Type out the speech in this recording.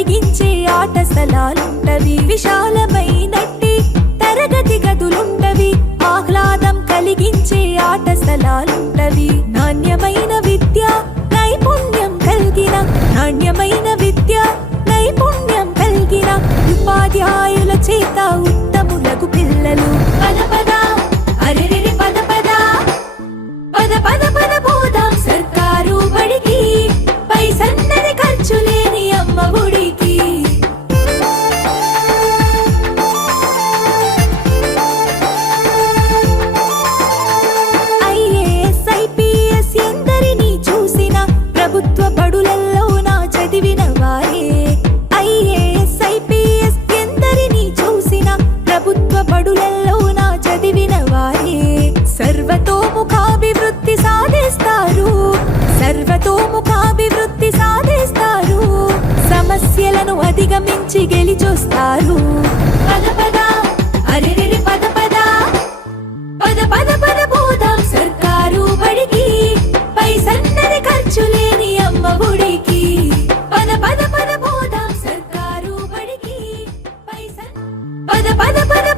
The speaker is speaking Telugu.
కలిగించే ఆట స్థలాలుంటవి, విశాలమైనట్టి తరగతి గదులుంటవి, ఆహ్లాదం కలిగించే ఆట స్థలాలుంటవి. నాణ్యమైన విద్య నైపుణ్యం కలిగిన, నాణ్యమైన విద్య నైపుణ్యం కలిగిన ఉపాధ్యాయుల చేత ఉత్తములకు పిల్లలు పద పద అరెరెరి పద పద పద పద పద పోదాం సర్కారు బడికి, పైసన్నది ఖర్చు లేని అమ్మ ఒడికి. ఐఏఎస్ ఐపీఎస్ ఎందరినీ చూసిన ప్రభుత్వ బడులలో నా చదివిన వారే, ఐఏఎస్ ఐపీఎస్ ఎందరినీ చూసిన ప్రభుత్వ బడులలో నా చదివిన వారే. సర్వతోముఖాభివృద్ధి సాధిస్తారు, సర్వతోముఖాభివృద్ధి సాధిస్తారు, సమస్యలను అధిగమించి గెలిచొస్తారు. పద పద అరెరెరి పద పద పద పద పద పోదాం సర్కారు బడికి, పైసన్నది ఖర్చు లేని అమ్మ ఒడికి. పద పద పద పోదాం సర్కారు బడికి, పద పద పద